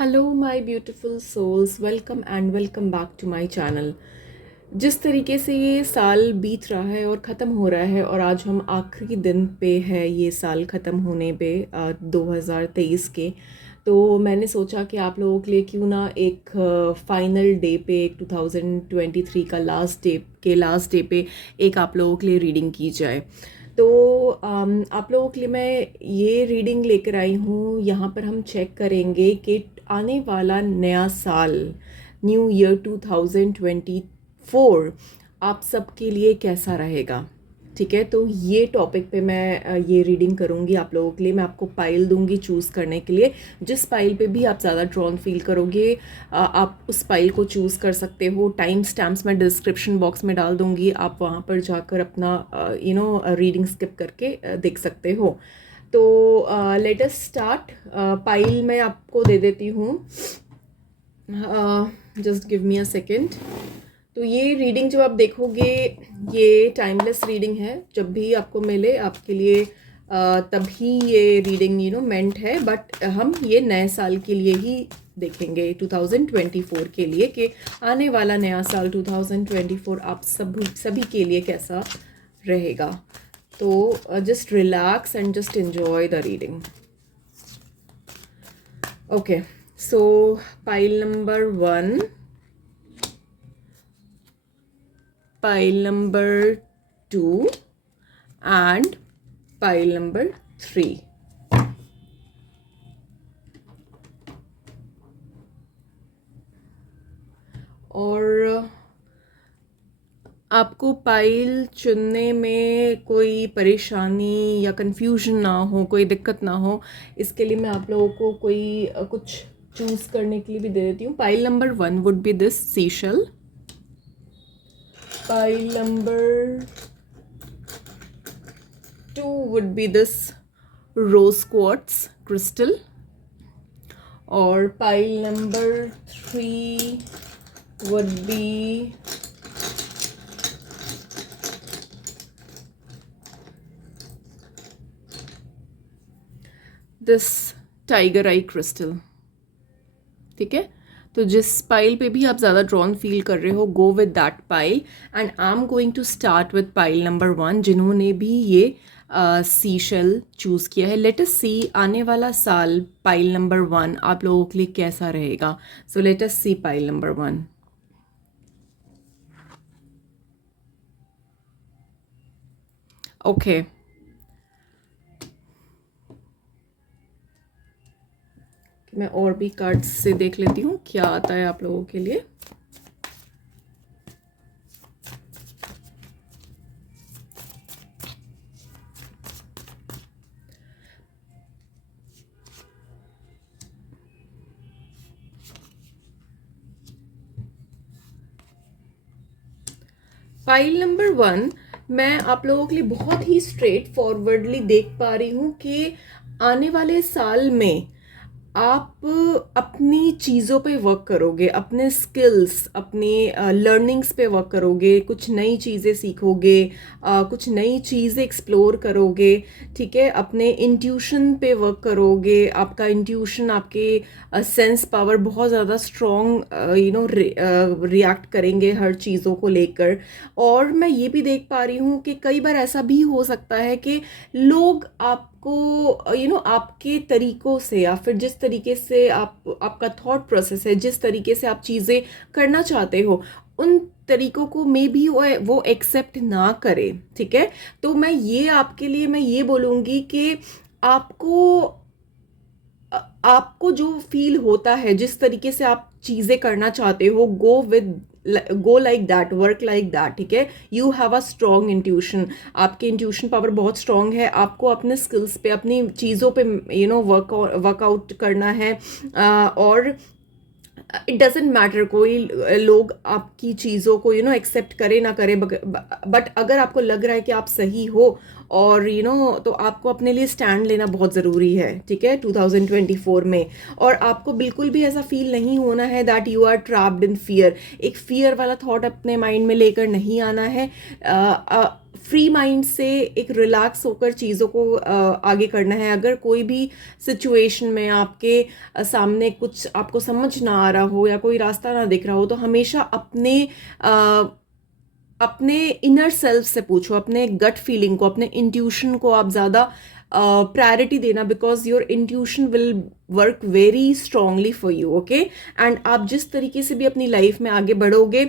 Hello my beautiful souls, welcome and welcome back to my channel. जिस तरीके से ये साल बीत रहा है और ख़त्म हो रहा है और आज हम आखिरी दिन पे है ये साल ख़त्म होने पे 2023 के। तो मैंने सोचा कि आप लोगों के लिए क्यों ना एक फाइनल डे पे, एक 2023 का लास्ट डे पे एक आप लोगों के लिए रीडिंग की जाए। तो आप लोगों के लिए मैं ये रीडिंग लेकर आई हूँ। यहाँ पर हम चेक करेंगे कि आने वाला नया साल, न्यू ईयर 2024 आप सबके लिए कैसा रहेगा। ठीक है, तो ये टॉपिक पे मैं ये रीडिंग करूँगी आप लोगों के लिए। मैं आपको पाइल दूंगी चूज़ करने के लिए। जिस पाइल पे भी आप ज़्यादा ड्रॉन फील करोगे आप उस पाइल को चूज़ कर सकते हो। टाइम स्टैम्प्स मैं डिस्क्रिप्शन बॉक्स में डाल दूंगी, आप वहाँ पर जाकर अपना रीडिंग स्किप करके देख सकते हो। तो लेट अस स्टार्ट। पाइल मैं आपको दे देती हूँ, just give me a second. तो ये रीडिंग जब आप देखोगे, ये टाइमलेस रीडिंग है। जब भी आपको मिले आपके लिए तभी ये रीडिंग मेंट है। बट हम ये नए साल के लिए ही देखेंगे, 2024 के लिए, कि आने वाला नया साल 2024 आप सभी के लिए कैसा रहेगा। तो just relax and just enjoy the reading. Okay, so pile number 1, pile number 2 and pile number 3. और आपको पाइल चुनने में कोई परेशानी या कंफ्यूजन ना हो, कोई दिक्कत ना हो, इसके लिए मैं आप लोगों को कोई कुछ चूज़ करने के लिए भी दे देती हूँ। Pile number 1 would be this seashell. Pile number 2 would be this rose quartz crystal, or pile number 3 would be this tiger eye crystal। ठीक है, तो जिस पाइल पे भी आप ज़्यादा ड्रॉन फील कर रहे हो, go with that pile. And I am going to start with pile number 1, जिन्होंने भी ये सीशल चूज़ किया है। लेट अस सी आने वाला साल पाइल नंबर 1 आप लोगों के लिए कैसा रहेगा। So let us see pile number 1। Okay, मैं और भी कार्ड्स से देख लेती हूँ क्या आता है आप लोगों के लिए। फाइल नंबर 1 मैं आप लोगों के लिए बहुत ही स्ट्रेट फॉरवर्डली देख पा रही हूँ कि आने वाले साल में आप अपनी चीज़ों पे वर्क करोगे, अपने स्किल्स, अपने लर्निंग्स पे वर्क करोगे, कुछ नई चीज़ें सीखोगे, कुछ नई चीज़ें एक्सप्लोर करोगे। ठीक है, अपने इंट्यूशन पे वर्क करोगे। आपका इंट्यूशन, आपके सेंस पावर बहुत ज़्यादा स्ट्रॉन्ग रिएक्ट करेंगे हर चीज़ों को लेकर। और मैं ये भी देख पा रही हूँ कि कई बार ऐसा भी हो सकता है कि लोग आपको आपके तरीकों से, या फिर जिस तरीके से आपका थॉट प्रोसेस है, जिस तरीके से आप चीज़ें करना चाहते हो, उन तरीकों को मे भी वो एक्सेप्ट ना करे। ठीक है, तो मैं ये आपके लिए मैं ये बोलूँगी कि आपको आपको जो फील होता है, जिस तरीके से आप चीज़ें करना चाहते हो, go like that, work like that. ठीक है, you have a strong intuition, आपकी इंट्यूशन पावर बहुत स्ट्रॉन्ग है। आपको अपने स्किल्स पे, अपनी चीज़ों पे वर्कआउट करना है। और इट डजेंट मैटर कोई लोग आपकी चीज़ों को एक्सेप्ट करे ना करे, बट अगर आपको लग रहा है कि आप सही हो और तो आपको अपने लिए स्टैंड लेना बहुत ज़रूरी है, ठीक है, 2024 में। और आपको बिल्कुल भी ऐसा फील नहीं होना है that you are trapped in fear. एक फियर वाला थॉट अपने माइंड में लेकर नहीं आना है। फ्री माइंड से एक रिलैक्स होकर चीज़ों को आगे करना है। अगर कोई भी सिचुएशन में आपके सामने कुछ आपको समझ ना आ रहा हो या कोई रास्ता ना दिख रहा हो, तो हमेशा अपने इनर सेल्फ से पूछो, अपने गट फीलिंग को, अपने इंट्यूशन को आप ज़्यादा प्रायोरिटी देना, because your intuition will work very strongly for you, okay. And आप जिस तरीके से भी अपनी लाइफ में आगे बढ़ोगे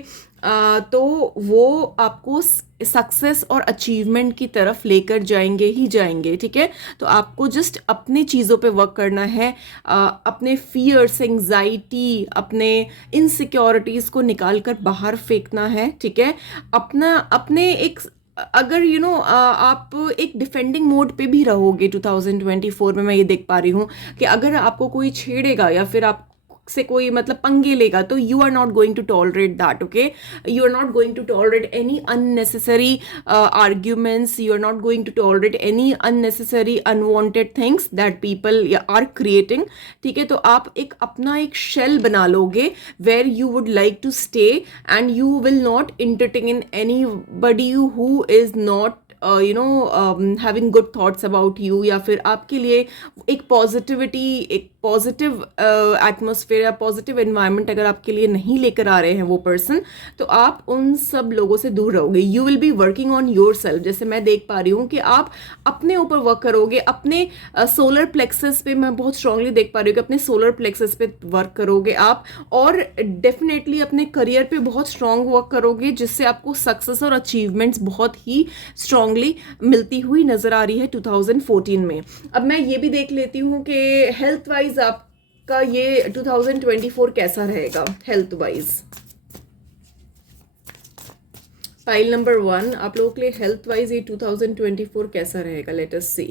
तो वो आपको सक्सेस और अचीवमेंट की तरफ लेकर जाएंगे ही जाएंगे, ठीक है। तो आपको जस्ट अपने चीज़ों पे वर्क करना है, अपने फियर्स, एंजाइटी, अपने इनसिक्योरिटीज़ को निकाल कर बाहर फेंकना है, ठीक है। अपने एक अगर आप एक डिफेंडिंग मोड पे भी रहोगे 2024 में, मैं ये देख पा रही हूँ कि अगर आपको कोई छेड़ेगा या फिर आप से कोई मतलब पंगे लेगा, तो you are not going to tolerate that, okay. You are not going to tolerate any unnecessary arguments, you are not going to tolerate any unnecessary unwanted things that people are creating, ठीक है। तो आप अपना एक shell बना लोगे where you would like to stay, and you will not entertain anybody who is not having good thoughts about you, या फिर आपके लिए एक पॉजिटिविटी, एक पॉजिटिव एटमोसफेयर या पॉजिटिव एनवायरनमेंट अगर आपके लिए नहीं लेकर आ रहे हैं वो पर्सन, तो आप उन सब लोगों से दूर रहोगे। You will be working on your self. जैसे मैं देख पा रही हूँ कि आप अपने ऊपर वर्क करोगे, अपने सोलर प्लेक्सस पे, मैं बहुत स्ट्रांगली देख पा रही हूँ कि अपने सोलर प्लेक्सस पे वर्क करोगे आप, और डेफिनेटली अपने करियर पे बहुत स्ट्रांग वर्क करोगे, जिससे आपको सक्सेस और अचीवमेंट्स बहुत ही स्ट्रांगली मिलती हुई नजर आ रही है 2014 में। अब मैं ये भी देख लेती हूँ कि हेल्थ वाइज आपका ये 2024 कैसा रहेगा हेल्थ वाइज। पाइल नंबर 1, आप लोगों के लिए हेल्थ वाइज ये 2024 कैसा रहेगा, लेट अस सी।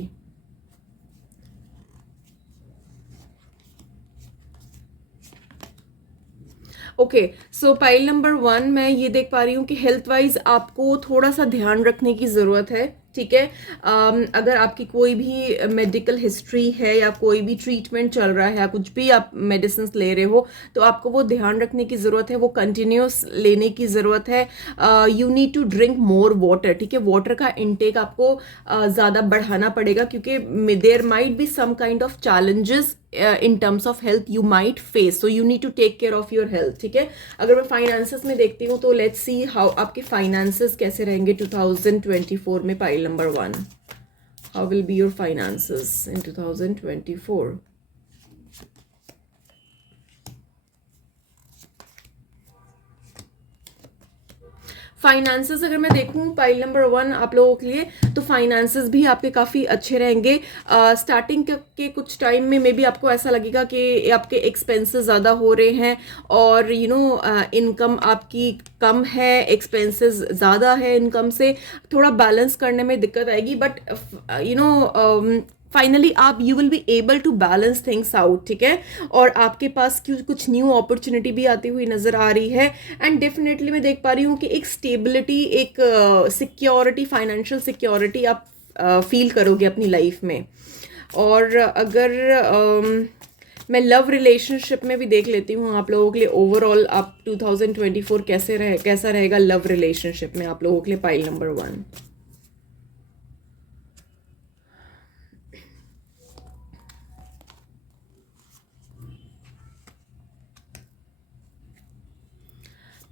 ओके, सो पाइल नंबर 1 मैं ये देख पा रही हूँ कि हेल्थ वाइज आपको थोड़ा सा ध्यान रखने की ज़रूरत है, ठीक है। अगर आपकी कोई भी मेडिकल हिस्ट्री है या कोई भी ट्रीटमेंट चल रहा है या कुछ भी आप मेडिसिन ले रहे हो, तो आपको वो ध्यान रखने की ज़रूरत है, वो कंटिन्यूस लेने की ज़रूरत है। You need to drink more water, ठीक है। वाटर का इनटेक आपको ज़्यादा बढ़ाना पड़ेगा, क्योंकि there might be some kind of challenges in terms of health you might face, so you need to take care of your health, ठीक है। अगर मैं फाइनेंसेस में देखती हूँ तो लेट्स सी हाउ आपके फाइनेंसेस कैसे रहेंगे 2024 में। Pile number 1, how will be your finances in 2024। Finances अगर मैं देखूं पाइल नंबर 1 आप लोगों के लिए, तो फाइनेंसेस भी आपके काफ़ी अच्छे रहेंगे। स्टार्टिंग के कुछ टाइम में मे बी आपको ऐसा लगेगा कि आपके एक्सपेंसेस ज़्यादा हो रहे हैं, और इनकम आपकी कम है, एक्सपेंसेस ज़्यादा है इनकम से, थोड़ा बैलेंस करने में दिक्कत आएगी, बट फाइनली आप you will be able to balance things out, ठीक है। और आपके पास कुछ न्यू अपॉर्चुनिटी भी आती हुई नजर आ रही है, एंड डेफिनेटली मैं देख पा रही हूँ कि एक स्टेबिलिटी, एक सिक्योरिटी, फाइनेंशियल सिक्योरिटी आप फील करोगे अपनी लाइफ में। और अगर मैं लव रिलेशनशिप में भी देख लेती हूँ आप लोगों के लिए ओवरऑल आप 2024 कैसा रहेगा लव रिलेशनशिप में आप लोगों के लिए। पाइल नंबर 1,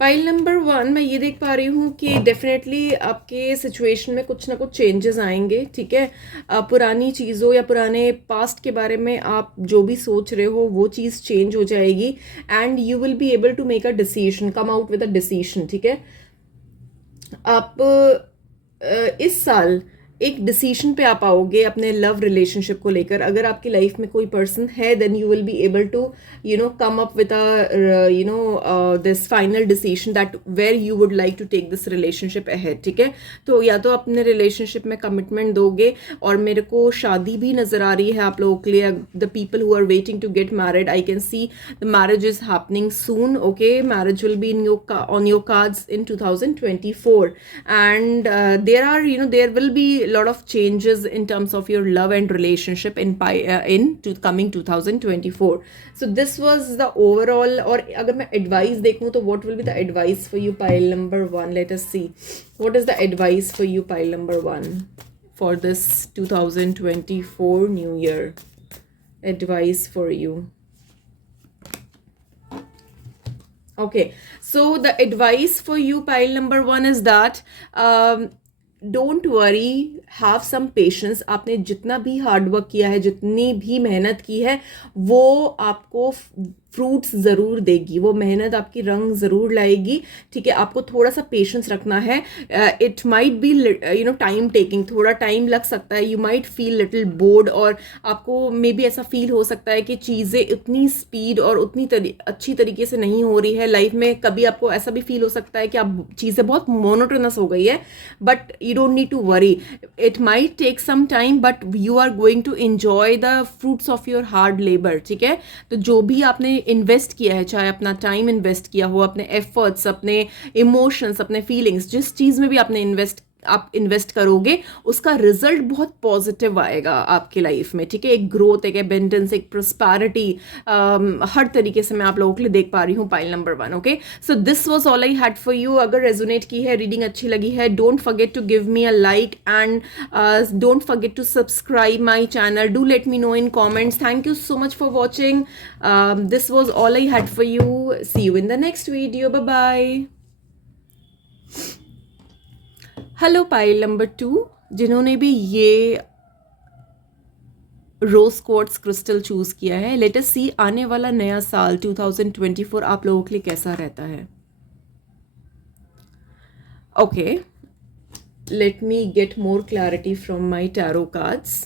पाइल नंबर 1 मैं ये देख पा रही हूँ कि डेफिनेटली आपके सिचुएशन में कुछ ना कुछ चेंजेस आएंगे, ठीक है। पुरानी चीज़ों या पुराने पास्ट के बारे में आप जो भी सोच रहे हो वो चीज़ चेंज हो जाएगी, and you will be able to make a decision, come out with a decision, ठीक है। आप इस साल एक डिसीजन पे आप आओगे अपने लव रिलेशनशिप को लेकर। अगर आपकी लाइफ में कोई पर्सन है, then you will be able to come up with this final decision that where you would like to take this relationship ahead, ठीक है। तो या तो अपने रिलेशनशिप में कमिटमेंट दोगे, और मेरे को शादी भी नजर आ रही है आप लोगों के लिए। The people who are waiting to get married, I can see the marriage is happening soon, okay. Marriage will be on your cards in 2024, and there will be lot of changes in terms of your love and relationship coming 2024. So this was the overall. और अगर मैं advice देखूँ तो what will be the advice for you, pile number 1? Let us see what is the advice for you, pile number 1, for this 2024 new year. Advice for you. Okay, so the advice for you, pile number 1, is that don't worry, have some patience. आपने जितना भी hard work किया है, जितनी भी मेहनत की है, वो आपको फ्रूट्स ज़रूर देगी. वो मेहनत आपकी रंग ज़रूर लाएगी. ठीक है, आपको थोड़ा सा पेशेंस रखना है. It might be time taking, थोड़ा टाइम लग सकता है. You might feel little board, और आपको मे बी ऐसा फील हो सकता है कि चीज़ें उतनी स्पीड और उतनी अच्छी तरीके से नहीं हो रही है लाइफ में. कभी आपको ऐसा भी फील हो सकता है कि आप चीज़ें बहुत मोनोटोनस हो गई है. But you don't need to worry. It might take some time, but you are going to enjoy the fruits of your hard labor. ठीक है, तो जो भी आपने इन्वेस्ट किया है, चाहे अपना टाइम इन्वेस्ट किया हो, अपने एफर्ट्स, अपने इमोशंस, अपने फीलिंग्स, जिस चीज़ में भी आपने आप इन्वेस्ट करोगे, उसका रिजल्ट बहुत पॉजिटिव आएगा आपकी लाइफ में. ठीक है, एक ग्रोथ, एक एबेंडेंस, एक प्रोस्पैरिटी, हर तरीके से मैं आप लोगों के लिए देख पा रही हूँ, pile number 1. Okay, so this was all I had for you. अगर रेजोनेट की है, रीडिंग अच्छी लगी है, don't forget to give me a like and don't forget to subscribe my channel. Do let me know in comments. Thank you so much for watching. This was all I had for you. See you in the next video. Bye bye. Hello pile number 2, जिन्होंने भी ये रोज quartz crystal choose किया है, late us सी आने वाला नया साल 2024 आप लोगों के लिए कैसा रहता है. Okay, let me get more clarity from my tarot cards.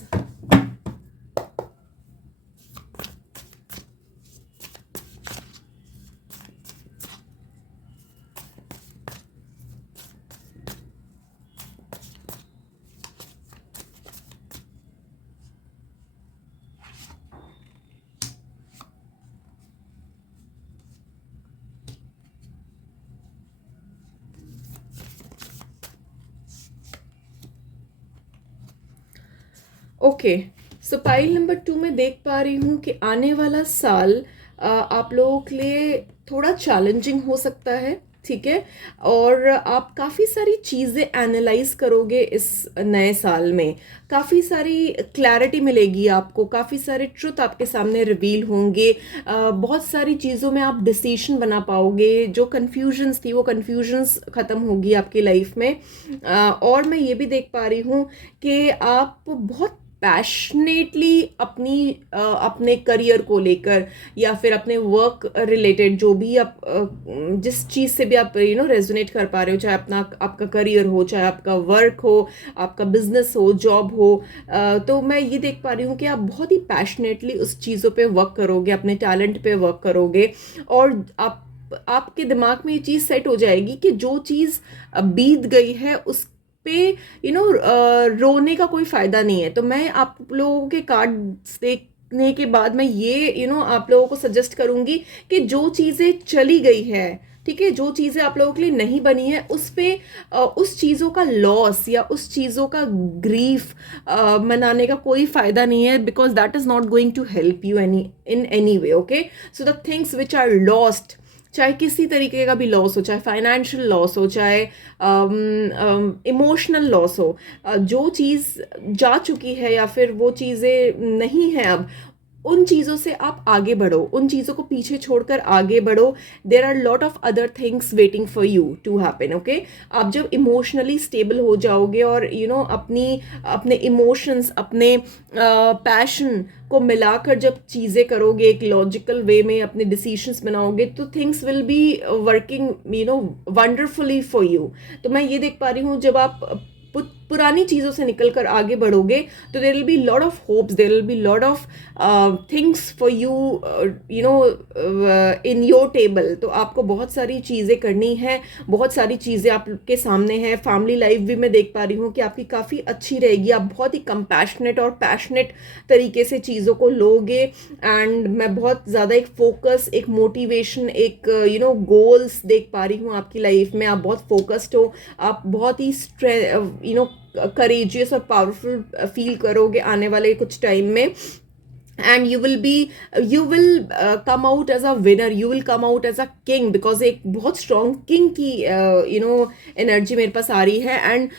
Okay, so pile number 2 में देख पा रही हूँ कि आने वाला साल आप लोगों के लिए थोड़ा चैलेंजिंग हो सकता है. ठीक है, और आप काफ़ी सारी चीज़ें एनालाइज करोगे इस नए साल में. काफ़ी सारी क्लैरिटी मिलेगी आपको, काफ़ी सारे ट्रुथ आपके सामने रिवील होंगे. बहुत सारी चीज़ों में आप डिसीजन बना पाओगे. जो कन्फ्यूजन्स थी, वो कन्फ्यूजन्स ख़त्म होगी आपकी लाइफ में. और मैं ये भी देख पा रही हूँ कि आप बहुत पैशनेटली अपने करियर को लेकर, या फिर अपने वर्क रिलेटेड जो भी आप जिस चीज़ से भी आप रेजोनेट कर पा रहे हो, चाहे आपका करियर हो, चाहे आपका वर्क हो, आपका बिजनेस हो, जॉब हो, तो मैं ये देख पा रही हूँ कि आप बहुत ही पैशनेटली उस चीज़ों पे वर्क करोगे, अपने टैलेंट पे वर्क करोगे. और आपके दिमाग में ये चीज़ सेट हो जाएगी कि जो चीज़ बीत गई है उस पे रोने का कोई फायदा नहीं है. तो मैं आप लोगों के कार्ड देखने के बाद मैं ये आप लोगों को सजेस्ट करूंगी कि जो चीज़ें चली गई है, ठीक है, जो चीज़ें आप लोगों के लिए नहीं बनी है, उस पे उस चीज़ों का लॉस या उस चीज़ों का ग्रीफ मनाने का कोई फ़ायदा नहीं है, because that is not going to help you in any way. Okay, so the things which are lost, चाहे किसी तरीके का भी लॉस हो, चाहे फाइनेंशियल लॉस हो, चाहे इमोशनल लॉस हो, जो चीज़ जा चुकी है या फिर वो चीज़ें नहीं हैं अब, उन चीज़ों से आप आगे बढ़ो, उन चीज़ों को पीछे छोड़कर आगे बढ़ो. There are lot of other things waiting for you to happen. Okay, आप जब इमोशनली स्टेबल हो जाओगे और अपने इमोशंस, अपने पैशन को मिलाकर जब चीज़ें करोगे, एक लॉजिकल वे में अपने डिसीजंस बनाओगे, तो things will be working wonderfully for you. तो मैं ये देख पा रही हूँ, जब आप पुरानी चीज़ों से निकलकर आगे बढ़ोगे, तो there will be lot of hopes, there will be lot of things for you in your table. तो आपको बहुत सारी चीज़ें करनी है, बहुत सारी चीज़ें आपके सामने हैं. फैमिली लाइफ भी मैं देख पा रही हूँ कि आपकी काफ़ी अच्छी रहेगी. आप बहुत ही कंपैशनेट और पैशनेट तरीके से चीज़ों को लोगे. एंड मैं बहुत ज़्यादा एक फोकस, एक मोटिवेशन, एक गोल्स देख पा रही हूँ आपकी लाइफ में. आप बहुत फोकस्ड हो, आप बहुत ही करेजियस और पावरफुल फील करोगे आने वाले कुछ टाइम में, and you will come out as a winner, you will come out as a king, because एक बहुत स्ट्रॉन्ग किंग की एनर्जी मेरे पास आ रही है. And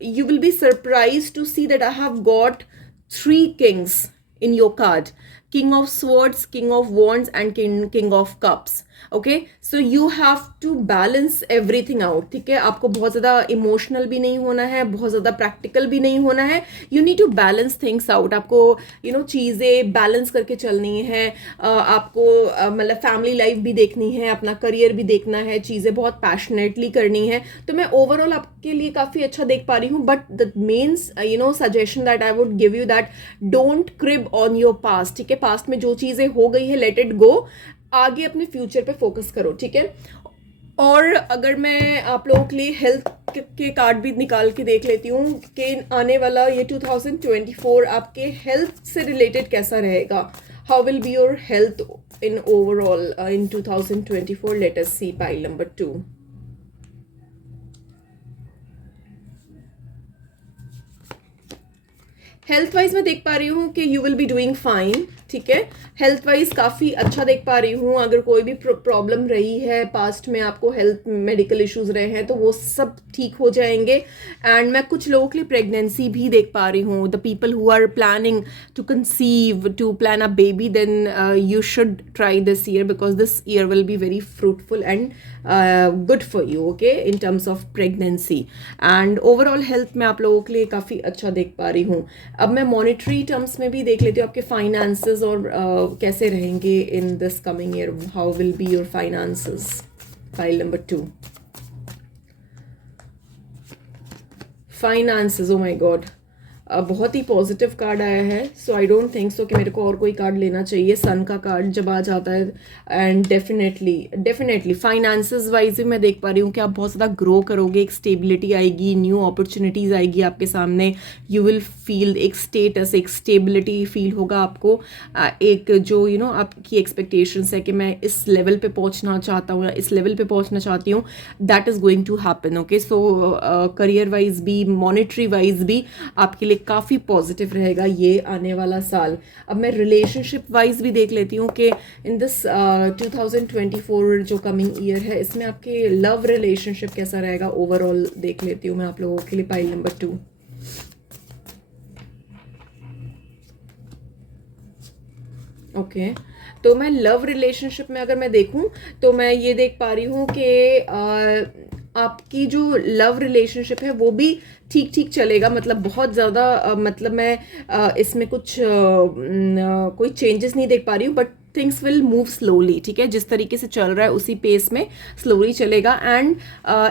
you will be surprised to see that I have got three kings in your card: king of swords, king of wands, and king of cups. Okay, so you have to balance everything out. ठीक है, आपको बहुत ज़्यादा emotional भी नहीं होना है, बहुत ज़्यादा प्रैक्टिकल भी नहीं होना है. You need to balance things out. आपको चीज़ें बैलेंस करके चलनी है. आपको मतलब फैमिली लाइफ भी देखनी है, अपना करियर भी देखना है, चीज़ें बहुत पैशनेटली करनी है. तो मैं ओवरऑल आपके लिए काफ़ी अच्छा देख पा रही हूँ. But the main suggestion that I would give you that don't crib on your past. ठीक है, पास्ट में जो चीज़ें हो गई है लेट इट गो. आगे अपने फ्यूचर पे फोकस करो. ठीक है, और अगर मैं आप लोगों के लिए हेल्थ के कार्ड भी निकाल के देख लेती हूँ कि आने वाला ये 2024 आपके हेल्थ से रिलेटेड कैसा रहेगा. How will be your health in overall in 2024. Let us see pile number 2. Health wise मैं देख पा रही हूँ कि you will be doing fine. ठीक है, हेल्थ वाइज काफ़ी अच्छा देख पा रही हूँ. अगर कोई भी प्रॉब्लम रही है पास्ट में, आपको हेल्थ मेडिकल इश्यूज रहे हैं, तो वो सब ठीक हो जाएंगे. एंड मैं कुछ लोगों के लिए प्रेगनेंसी भी देख पा रही हूँ. The people who are planning to conceive, to plan a baby, then you should try this year, because this year will be very fruitful and good for you. Okay, in terms of pregnancy. And overall health में आप लोगों के लिए काफ़ी अच्छा देख पा रही हूँ. अब मैं मॉनेटरी टर्म्स में भी देख लेती हूँ आपके फाइनेंसेस और कैसे रहेंगे in this coming year. How will be your finances. File number 2. Finances, oh my God, बहुत ही पॉजिटिव कार्ड आया है. सो आई डोंट थिंक सो कि मेरे को और कोई कार्ड लेना चाहिए. सन का कार्ड जब आ जाता है, एंड डेफिनेटली फाइनेंसेस वाइज भी मैं देख पा रही हूँ कि आप बहुत ज़्यादा ग्रो करोगे. एक स्टेबिलिटी आएगी, न्यू अपॉर्चुनिटीज़ आएगी आपके सामने. यू विल फील एक स्टेटस, एक स्टेबिलिटी फील होगा आपको. एक जो आपकी एक्सपेक्टेशंस है कि मैं इस लेवल पे पहुँचना चाहता हूँ या इस लेवल पे पहुँचना चाहती हूँ, that is going to happen. Okay, so career wise भी, मॉनेटरी वाइज भी आपके लिए काफ़ी पॉजिटिव रहेगा ये आने वाला साल. अब मैं रिलेशनशिप वाइज भी देख लेती हूँ कि इन दिस 2024 जो कमिंग ईयर है, इसमें आपके लव रिलेशनशिप कैसा रहेगा. ओवरऑल देख लेती हूँ मैं आप लोगों के लिए पाइल नंबर 2. ओके, तो मैं लव रिलेशनशिप में अगर मैं देखूं तो मैं ये देख पा रही हूँ कि आपकी जो लव रिलेशनशिप है वो भी ठीक ठीक चलेगा. मतलब बहुत ज़्यादा मतलब मैं इसमें कुछ कोई चेंजेस नहीं देख पा रही हूँ. But things will move slowly. ठीक है, जिस तरीके से चल रहा है उसी पेस में स्लोली चलेगा. And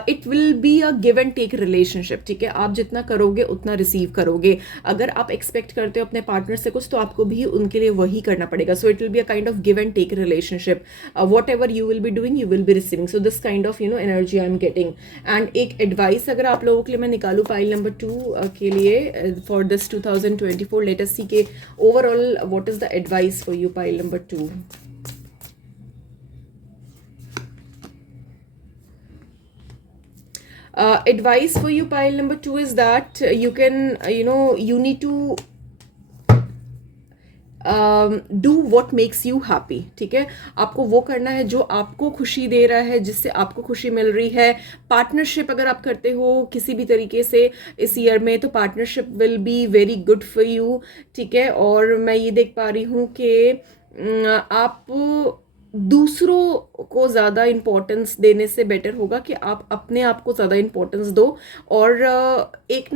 it will be a give and take relationship. ठीक है, आप जितना करोगे उतना रिसीव करोगे. अगर आप एक्सपेक्ट करते हो अपने पार्टनर से कुछ, तो आपको भी उनके लिए वही करना पड़ेगा. So it will be a kind of give and take relationship. Whatever you will be doing, you will be receiving. So this kind of energy I am getting. And एक एडवाइस अगर आप लोगों के लिए मैं निकालूँ pile number 2 के लिए फॉर दिस 2024, लेट अस सी के overall what is the advice for you. Pile number 2. Advice for you, pile number 2, is that you can you need to do what makes you happy. ठीक है, आपको वो करना है जो आपको खुशी दे रहा है, जिससे आपको खुशी मिल रही है. पार्टनरशिप अगर आप करते हो किसी भी तरीके से इस ईयर में, तो partnership will be very good for you. ठीक है, और मैं ये देख पा रही हूँ कि आप दूसरों को ज़्यादा इम्पोर्टेंस देने से बेटर होगा कि आप अपने आप को ज़्यादा इम्पोर्टेंस दो. और एक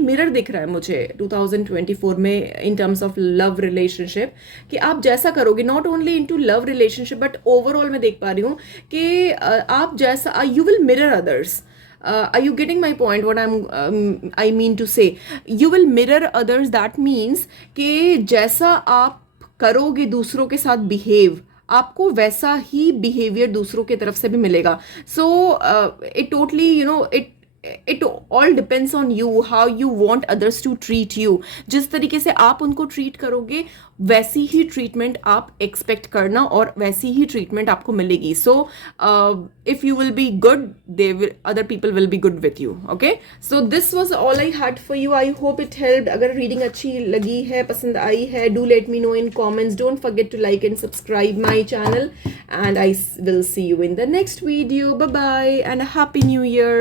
मिरर दिख रहा है मुझे 2024 में इन टर्म्स ऑफ लव रिलेशनशिप, कि आप जैसा करोगे, not only into love relationship but overall मैं देख पा रही हूँ कि आप जैसा, you will mirror others. Are you getting my point? What I mean to say, you will mirror others. That means कि जैसा आप करोगे दूसरों के साथ बिहेव, आपको वैसा ही बिहेवियर दूसरों की तरफ से भी मिलेगा. So it totally it it all depends on you, how you want others to treat you. जिस तरीके से आप उनको ट्रीट करोगे वैसी ही ट्रीटमेंट आप एक्सपेक्ट करना और वैसी ही ट्रीटमेंट आपको मिलेगी. So if you will be good, they will, other people will be good with you. Okay, so this was all I had for you. I hope it helped. अगर reading अच्छी लगी है, पसंद आई है, do let me know in comments. Don't forget to like and subscribe my channel, and I will see you in the next video. Bye bye and a happy new year.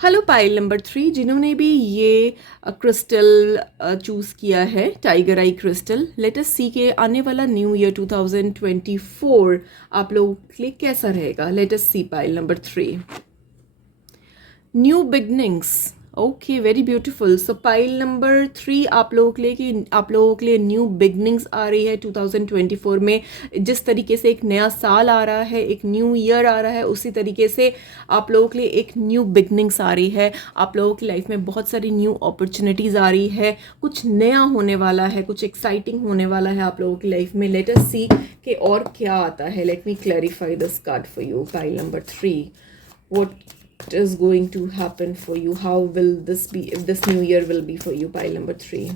Hello pile number 3, जिन्होंने भी ये crystal choose किया है, tiger आई crystal. Late us सी के आने वाला new year 2024 आप लोगों के लिए कैसा रहेगा. Let us see pile number 3, new beginnings. Okay, very beautiful. So pile number 3 आप लोगों के लिए न्यू बिगनिंग्स आ रही है 2024 में. जिस तरीके से एक नया साल आ रहा है, एक न्यू ईयर आ रहा है, उसी तरीके से आप लोगों के लिए एक न्यू बिगनिंग्स आ रही है. आप लोगों की लाइफ में बहुत सारी न्यू अपॉर्चुनिटीज़ आ रही है. कुछ नया होने वाला है, कुछ एक्साइटिंग होने वाला है आप लोगों की लाइफ में. लेट अस सी कि और क्या आता है. Let me clarify this card for you. Pile number 3, what is going to happen for you, how will this be, if this new year will be for you. Pile number 3,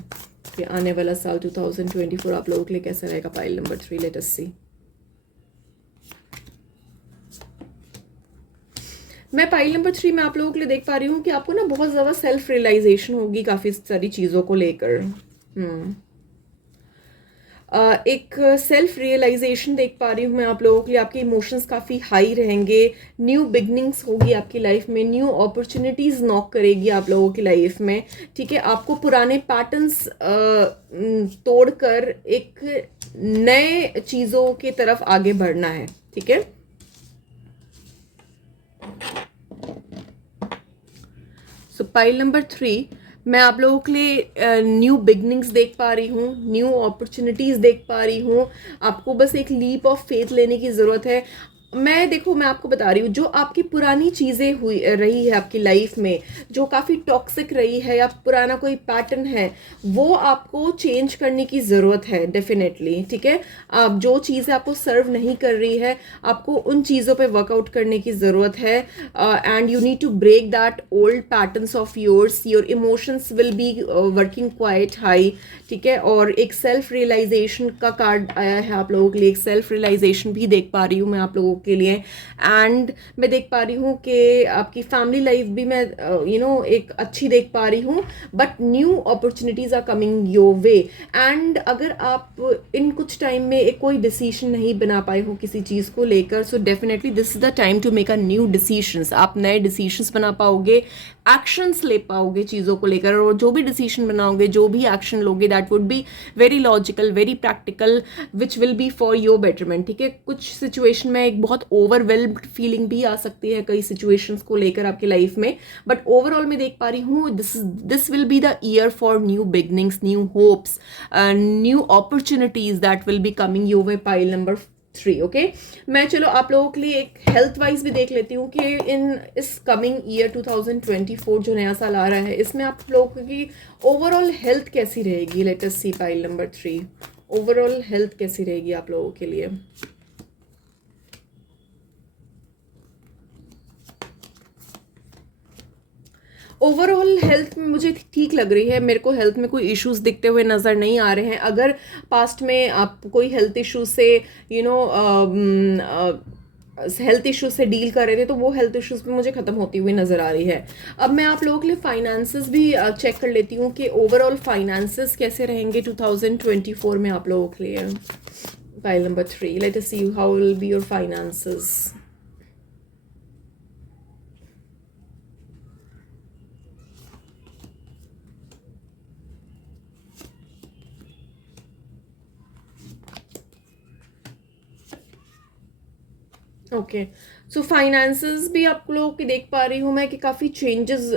कि आने वाला साल 2024 आप लोगों के लिए कैसा रहेगा. Pile number 3, let us see. मैं पाइल नंबर 3 में आप लोगों के लिए देख पा रही हूँ कि आपको ना बहुत ज़्यादा सेल्फ रियलाइजेशन होगी काफ़ी सारी चीज़ों को लेकर. एक सेल्फ रियलाइजेशन देख पा रही हूँ मैं आप लोगों के लिए. आपके इमोशंस काफ़ी हाई रहेंगे. न्यू बिगनिंग्स होगी आपकी लाइफ में. न्यू अपॉर्चुनिटीज़ नॉक करेगी आप लोगों की लाइफ में. ठीक है, आपको पुराने पैटर्न्स तोड़कर एक नए चीज़ों की तरफ आगे बढ़ना है. ठीक है, सो पाइल नंबर 3 मैं आप लोगों के लिए न्यू बिगनिंग्स देख पा रही हूँ, न्यू अपॉर्चुनिटीज़ देख पा रही हूँ. आपको बस एक लीप ऑफ फेथ लेने की ज़रूरत है. मैं आपको बता रही हूँ, जो आपकी पुरानी चीज़ें हुई रही है आपकी लाइफ में, जो काफ़ी टॉक्सिक रही है या पुराना कोई पैटर्न है, वो आपको चेंज करने की ज़रूरत है डेफिनेटली. ठीक है, आप जो चीज़ें आपको सर्व नहीं कर रही है, आपको उन चीज़ों पे वर्कआउट करने की ज़रूरत है. And you need to break that old patterns of yours. Your emotions will be working quite high. ठीक है, और एक सेल्फ रियलाइजेशन का कार्ड आया है आप लोगों के लिए. एक सेल्फ रियलाइजेशन भी देख पा रही हूँ मैं आप लोगों के लिए. एंड मैं देख पा रही हूँ कि आपकी फैमिली लाइफ भी मैं एक अच्छी देख पा रही हूँ. But new opportunities are coming your way. And अगर आप इन कुछ टाइम में एक कोई डिसीजन नहीं बना पाए हो किसी चीज़ को लेकर, so definitely this is the time to make a new decisions. आप नए डिसीजंस बना पाओगे, एक्शंस ले पाओगे चीज़ों को लेकर. और जो भी डिसीजन बनाओगे, जो भी एक्शन लोगे, that would be very logical, very practical, which will be for your betterment. ठीक है, कुछ सिचुएशन में एक बहुत ओवरवेल्म्ड फीलिंग भी आ सकती है कई सिचुएशंस को लेकर आपकी लाइफ में. बट ओवरऑल मैं देख पा रही हूँ this will be the year for new beginnings, new hopes, new opportunities that will be coming your way. Pile number 3. Okay, मैं चलो आप लोगों के लिए एक हेल्थ वाइज भी देख लेती हूँ कि इस कमिंग ईयर 2024 जो नया साल आ रहा है, इसमें आप लोगों की ओवरऑल हेल्थ कैसी रहेगी. Late us see pile number 3, overall health कैसी रहेगी आप लोगों के लिए. ओवरऑल हेल्थ में मुझे ठीक लग रही है. मेरे को हेल्थ में कोई इश्यूज दिखते हुए नज़र नहीं आ रहे हैं. अगर पास्ट में आप कोई हेल्थ इशू से हेल्थ इश्यूज से डील कर रहे थे, तो वो हेल्थ इश्यूज भी मुझे ख़त्म होती हुई नज़र आ रही है. अब मैं आप लोगों के लिए फाइनेंसेस भी चेक कर लेती हूँ कि ओवरऑल फाइनेंसेस कैसे रहेंगे 2024 में आप लोगों के लिए. File number 3, late us see how will be your finances. Okay, so finances भी आप लोगों की देख पा रही हूँ मैं कि काफ़ी चेंजेस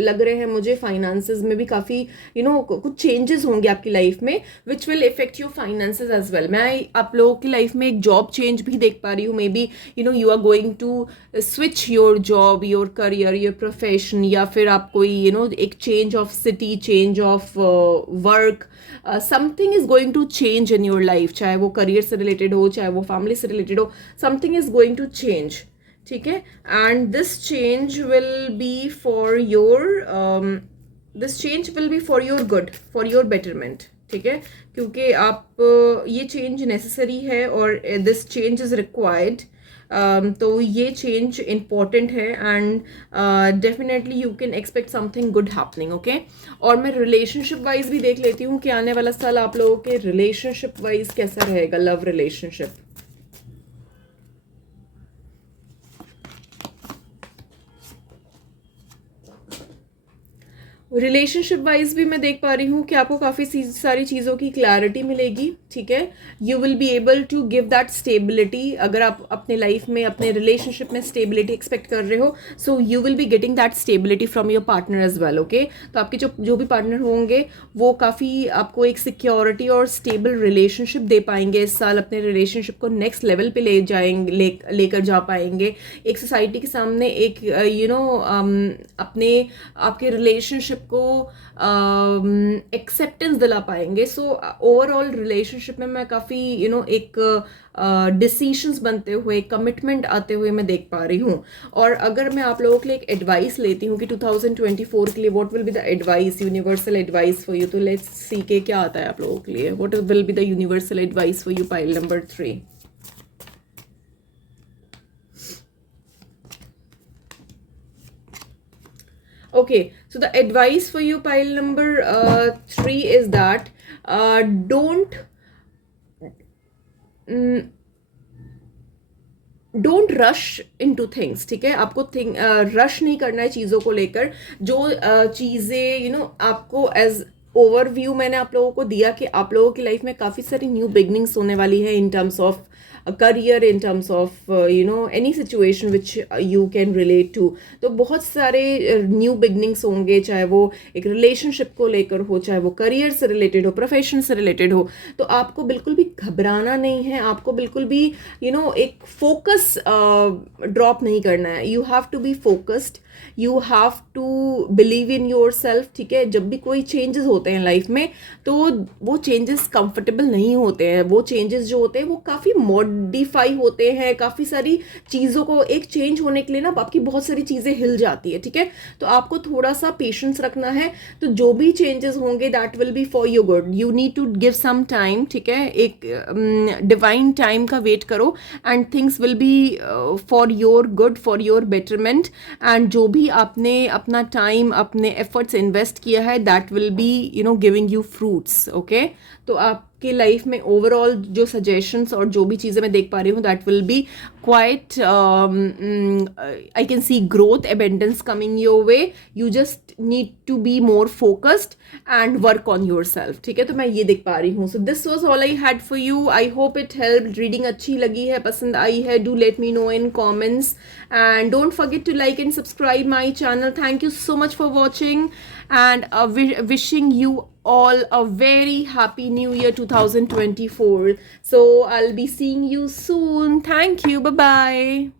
लग रहे हैं मुझे. फाइनेंसेस में भी काफ़ी कुछ चेंजेस होंगे आपकी लाइफ में which will affect your finances as well. मैं आप लोगों की लाइफ में एक जॉब चेंज भी देख पा रही हूँ. Maybe you are going to switch your job, your career, your profession, या फिर आप कोई एक change of city, change of work, something is going to change in your life. चाहे वो करियर से रिलेटेड हो, चाहे वो फैमिली से रिलेटेड हो, something is going to change. ठीक है, and this change will be for your this change will be for your good, for your betterment, ठीक है, क्योंकि आप ये चेंज नेसेसरी है और दिस चेंज इज रिक्वायर्ड। तो ये चेंज इम्पॉर्टेंट है and definitely you can expect something good happening, okay. और मैं रिलेशनशिप वाइज भी देख लेती हूँ कि आने वाला साल आप लोगों के रिलेशनशिप वाइज कैसा रहेगा, लव रिलेशनशिप। रिलेशनशिप वाइज भी मैं देख पा रही हूँ कि आपको काफ़ी सारी चीज़ों की क्लैरिटी मिलेगी, ठीक है। You will be able to give that stability. अगर आप अपने लाइफ में, अपने रिलेशनशिप में स्टेबिलिटी एक्सपेक्ट कर रहे हो, so you will be getting that stability from your partner as well, okay. तो आपके जो भी पार्टनर होंगे वो काफ़ी आपको एक सिक्योरिटी और स्टेबल रिलेशनशिप दे पाएंगे इस साल, अपने रिलेशनशिप को नेक्स्ट लेवल पे ले जाएंगे, लेकर जा पाएंगे एक सोसाइटी के सामने, एक अपने आपके रिलेशनशिप को एक्सेप्टेंस दिला पाएंगे। सो ओवरऑल रिलेशनशिप में मैं काफ़ी एक डिसीशंस बनते हुए, कमिटमेंट आते हुए मैं देख पा रही हूँ। और अगर मैं आप लोगों के लिए एक एडवाइस लेती हूँ कि 2024 के लिए what will be the advice, universal advice for you, तो लेट्स सी के क्या आता है आप लोगों के लिए। What will be the universal advice for you, pile number 3। Okay, so the advice for you, pile number 3, is that don't rush into things, ठीक है। आपको रश नहीं करना है चीज़ों को लेकर। जो चीज़ें आपको एज ओवरव्यू मैंने आप लोगों को दिया कि आप लोगों की लाइफ में काफ़ी सारी न्यू बिगनिंग्स होने वाली है in terms of career, in terms of any situation which you can relate to. तो बहुत सारे न्यू बिगनिंग्स होंगे, चाहे वो एक रिलेशनशिप को लेकर हो, चाहे वो करियर से रिलेटेड हो, प्रोफेशन से रिलेटेड हो। तो आपको बिल्कुल भी घबराना नहीं है, आपको बिल्कुल भी एक फोकस ड्रॉप नहीं करना है। You have to be focused, you have to believe in yourself, ठीक है। जब भी कोई चेंजेस होते हैं लाइफ में तो वो चेंजेस कंफर्टेबल नहीं होते हैं। वो चेंजेस जो होते हैं वो काफ़ी मॉडिफाई होते हैं, काफ़ी सारी चीज़ों को एक चेंज होने के लिए ना आपकी बहुत सारी चीज़ें हिल जाती है, ठीक है। तो आपको थोड़ा सा पेशेंस रखना है। तो जो भी चेंजेस होंगे that will be for your good. You need to give some time, ठीक है। एक डिवाइन टाइम का वेट करो and things will be for your good, for your betterment. And जो भी आपने अपना टाइम, अपने एफर्ट्स इन्वेस्ट किया है that will be giving you fruits, okay. तो आपके लाइफ में ओवरऑल जो सजेशंस और जो भी चीज़ें मैं देख पा रही हूँ that will be quite, I can see growth, abundance coming your way. You just need to be more focused and work on yourself, ठीक है। तो मैं ये देख पा रही हूँ। So this was all I had for you. I hope it help. Reading अच्छी लगी है, पसंद आई है, do let me know in comments and don't forget to like and subscribe my channel. Thank you so much for watching and wishing you all a very happy new year 2024. So I'll be seeing you soon. Thank you. Bye bye.